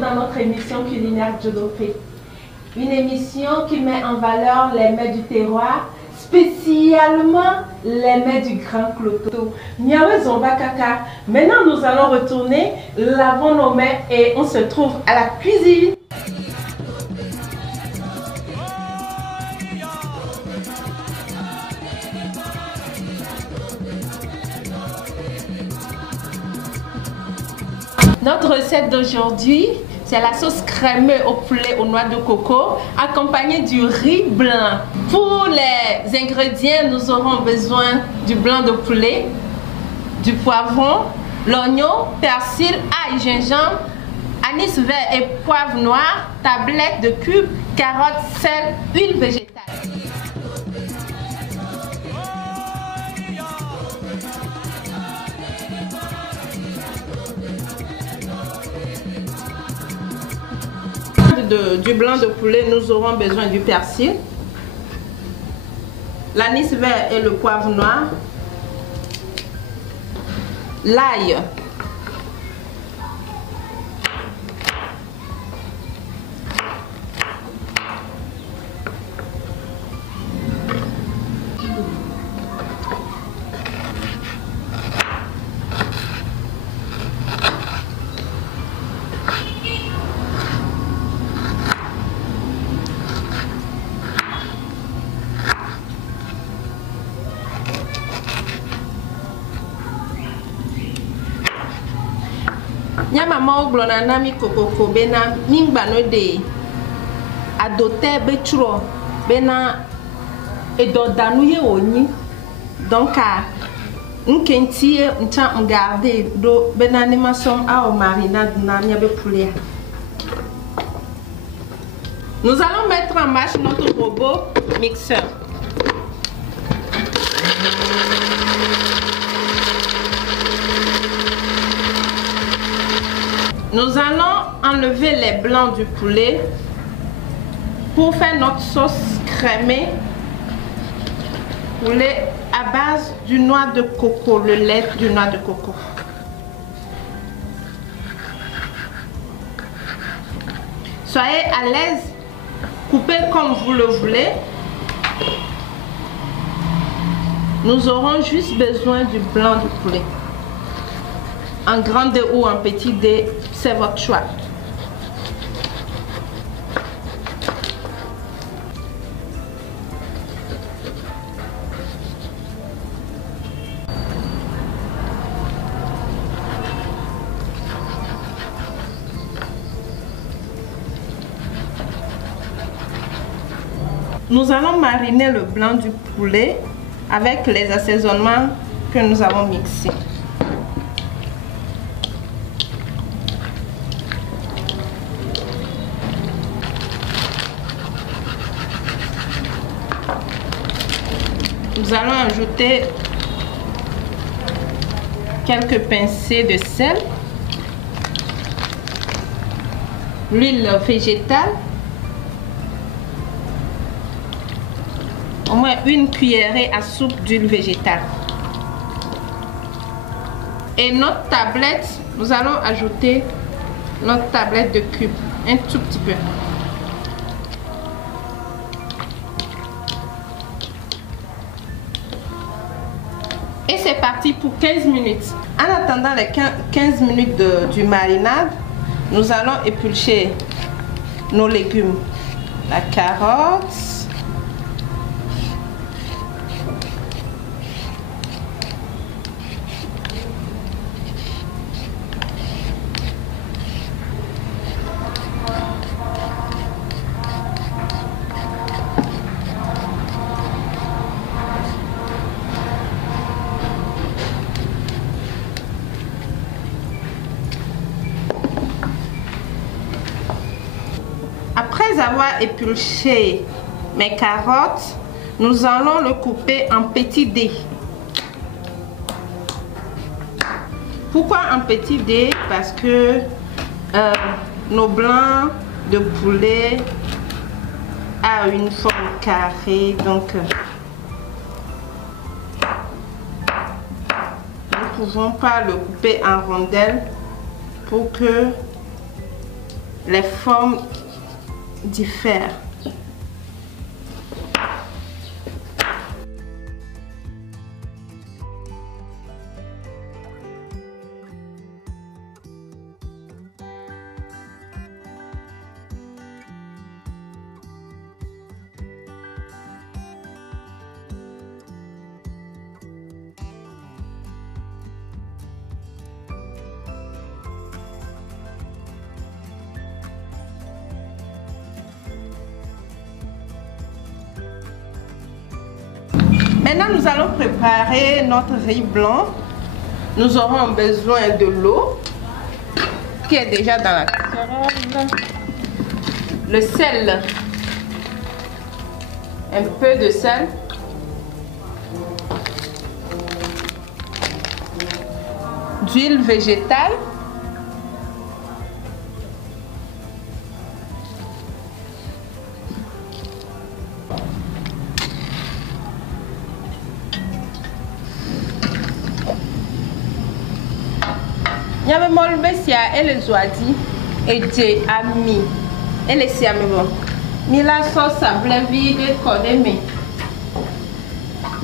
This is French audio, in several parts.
dans notre émission culinaire Djodopé. Une émission qui met en valeur les mets du terroir, spécialement les mets du Grand Cloto. Niawe Zomba Kaka. Maintenant, nous allons retourner, lavons nos mets et on se trouve à la cuisine. Notre recette d'aujourd'hui, c'est la sauce crémeuse au poulet aux noix de coco, accompagnée du riz blanc. Pour les ingrédients, nous aurons besoin du blanc de poulet, du poivron, l'oignon, persil, ail, gingembre, anis vert et poivre noir, tablette de cubes, carottes, sel, huile végétale. Du blanc de poulet, nous aurons besoin du persil, l'anis vert et le poivre noir, l'ail, Nyamama oglona na mi kokoko bena mingbano de adote betro bena edodanu ye oni donc a nkentie ncha garder do bena ni masom a o marinade na mia be poulet. Nous allons mettre en marche notre robot mixeur. Nous allons enlever les blancs du poulet pour faire notre sauce crémée poulet à base du noix de coco, le lait du noix de coco. Soyez à l'aise, coupez comme vous le voulez. Nous aurons juste besoin du blanc du poulet. En grand dé ou en petit dé, c'est votre choix. Nous allons mariner le blanc du poulet avec les assaisonnements que nous avons mixés. Nous allons ajouter quelques pincées de sel, l'huile végétale, au moins une cuillerée à soupe d'huile végétale. Et notre tablette, nous allons ajouter notre tablette de cubes, un tout petit peu. Et c'est parti pour 15 minutes. En attendant les 15 minutes du marinade, nous allons éplucher nos légumes. La carotte, après avoir épluché mes carottes, nous allons le couper en petits dés. Pourquoi en petits dés? Parce que nos blancs de poulet a une forme carrée, donc nous ne pouvons pas le couper en rondelles pour que les formes diffèrent. Maintenant, nous allons préparer notre riz blanc. Nous aurons besoin de l'eau qui est déjà dans la casserole, le sel, un peu de sel, d'huile végétale, il y avait mon bessia et les oadis et des amis et les siames bon. Mais la sauce à blé vide codé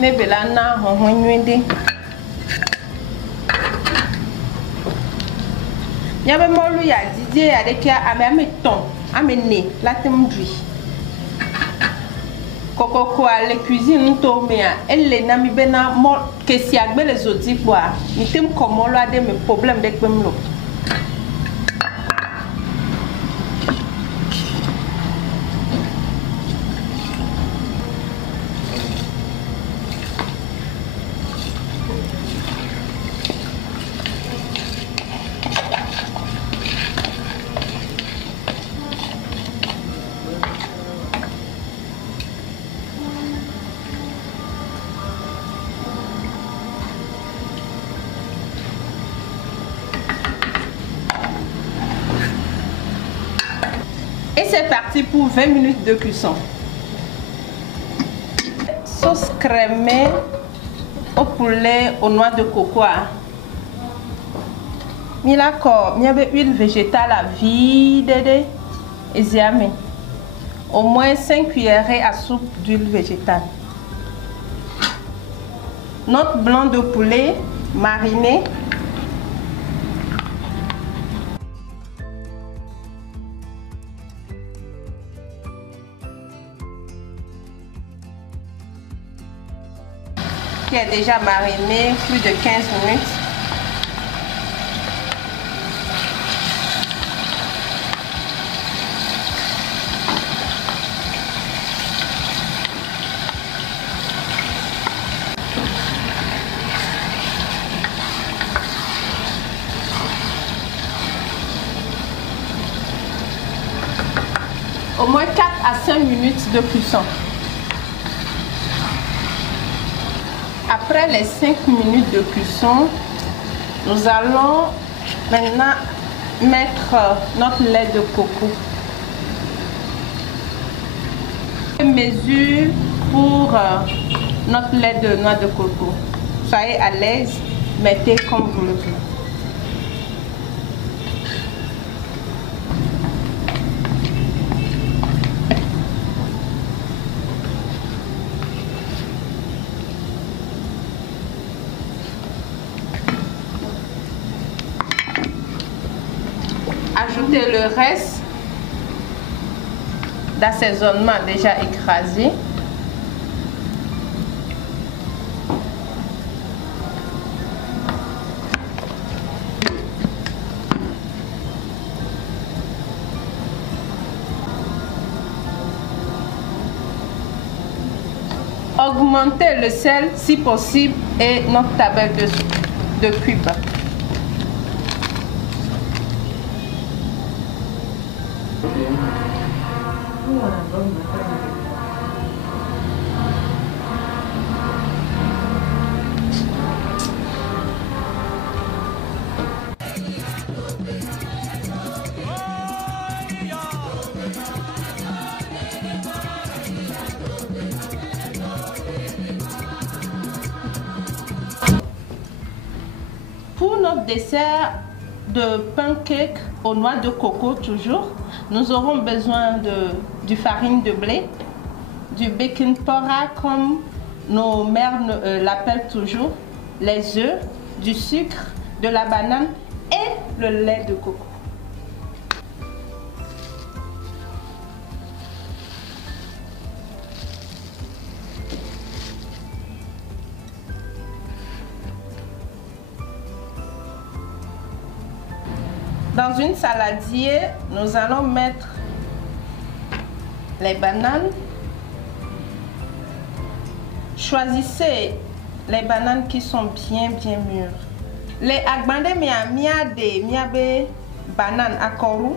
mais belana on nuende. Il y avait mon lui a Didier avec un ton amené la temdui. Coco les cuisines tombées elle les nami bena mo que si agbe les autres quoi ni tem comment là de mes problèmes avec même l'eau. Et c'est parti pour 20 minutes de cuisson. Sauce crémée au poulet aux noix de coco. Il y avait huile végétale à vide et ziamé. Au moins 5 cuillerées à soupe d'huile végétale. Notre blanc de poulet mariné. Qui est déjà mariné plus de 15 minutes. Au moins 4 à 5 minutes de cuisson. Après les 5 minutes de cuisson, nous allons maintenant mettre notre lait de coco. Mesure pour notre lait de noix de coco. Soyez à l'aise, mettez comme vous le voulez. Ajoutez le reste d'assaisonnement déjà écrasé. Augmentez le sel si possible et notre tabelle de cubes. Pour notre dessert, de pancake aux noix de coco toujours, nous aurons besoin du farine de blé, du baking powder comme nos mères l'appellent toujours, les œufs, du sucre, de la banane et le lait de coco. Dans une saladier, nous allons mettre les bananes. Choisissez les bananes qui sont bien mûres. Les agbande miabe banane akoru.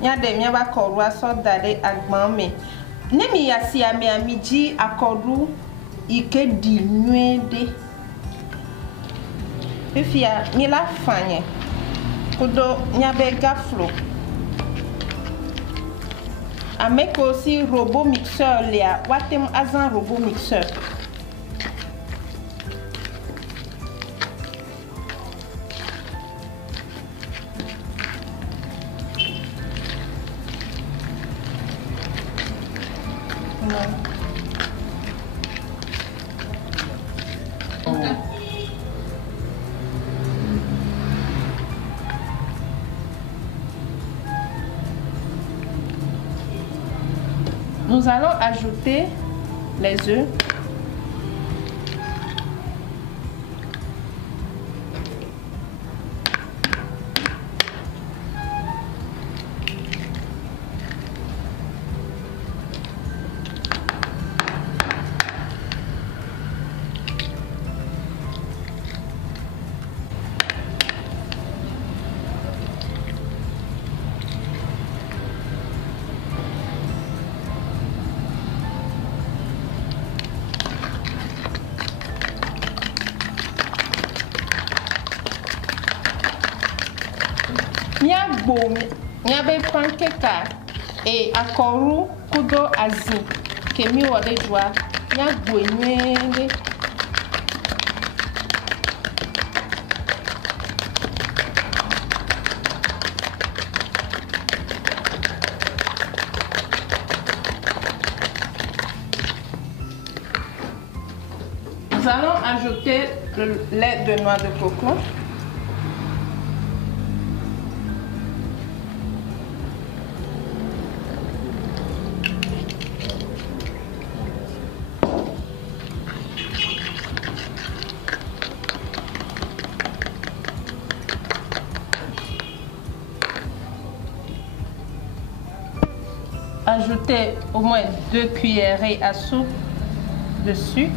Miaba koru asort dade agbame. Nemi yasi amiji akoru ike di nuede. Fifia mila fanye. Kudo nyabe gaflo. Avec aussi robot mixeur lia. Watem azan robot mixeur. Nous allons ajouter les œufs. Miabe pancake et akoru kudo azi kemi wode joa miagbo enwede. Nous allons ajouter le lait de noix de coco. Ajoutez au moins 2 cuillerées à soupe de sucre.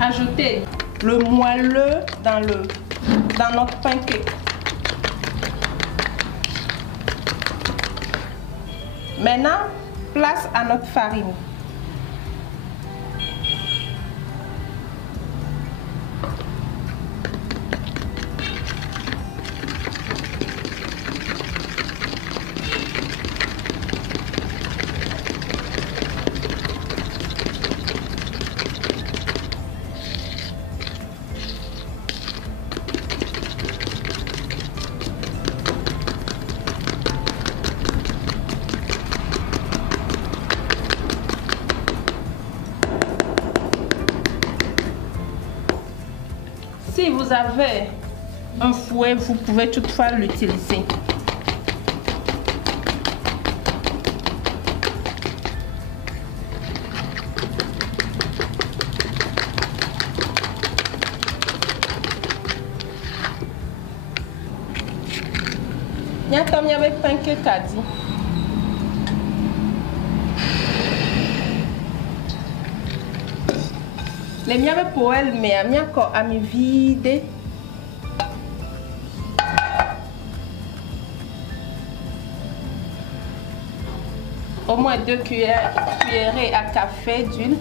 Ajoutez le moelleux dans notre pancake. Maintenant, place à notre farine. Si vous avez un fouet, vous pouvez toutefois l'utiliser. Nyata miabe pancake kadi. Les miabe poel mais miako ami vide. Au moins 2 cuillerées à café d'huile.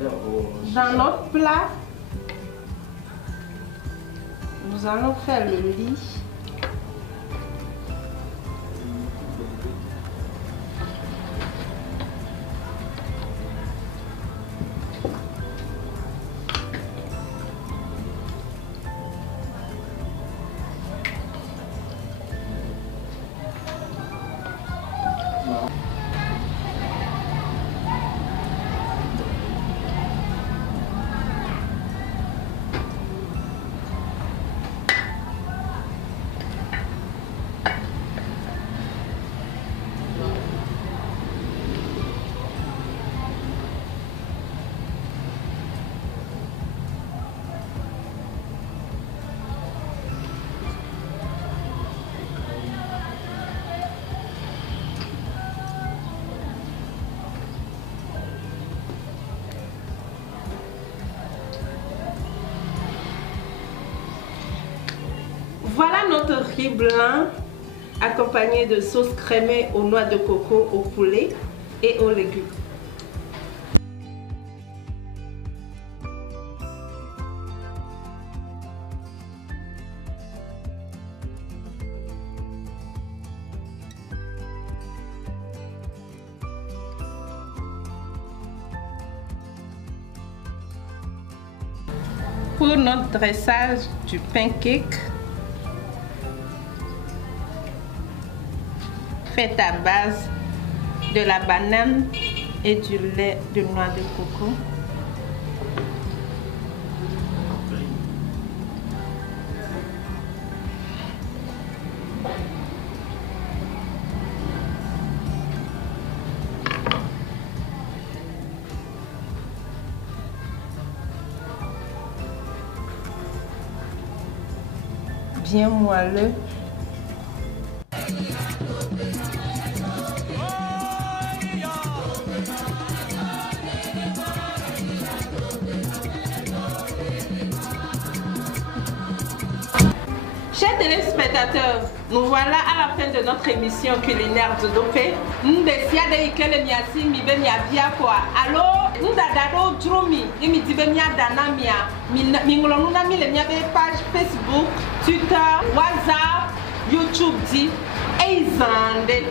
Dans notre plat, nous allons faire le riz. Voilà notre riz blanc accompagné de sauce crémée aux noix de coco, au poulet et aux légumes. Pour notre dressage du pancake, fait à base de la banane et du lait de noix de coco. Bien moelleux. Chers téléspectateurs, nous voilà à la fin de notre émission culinaire de Dopé. Nous décidons de ikele miasi mi be miabia quoi. Allo, nous dadado drumi, imi dibe mia dana mia. Mingolo nuna mi le mia be page Facebook, Twitter, WhatsApp, YouTube di. Eizande.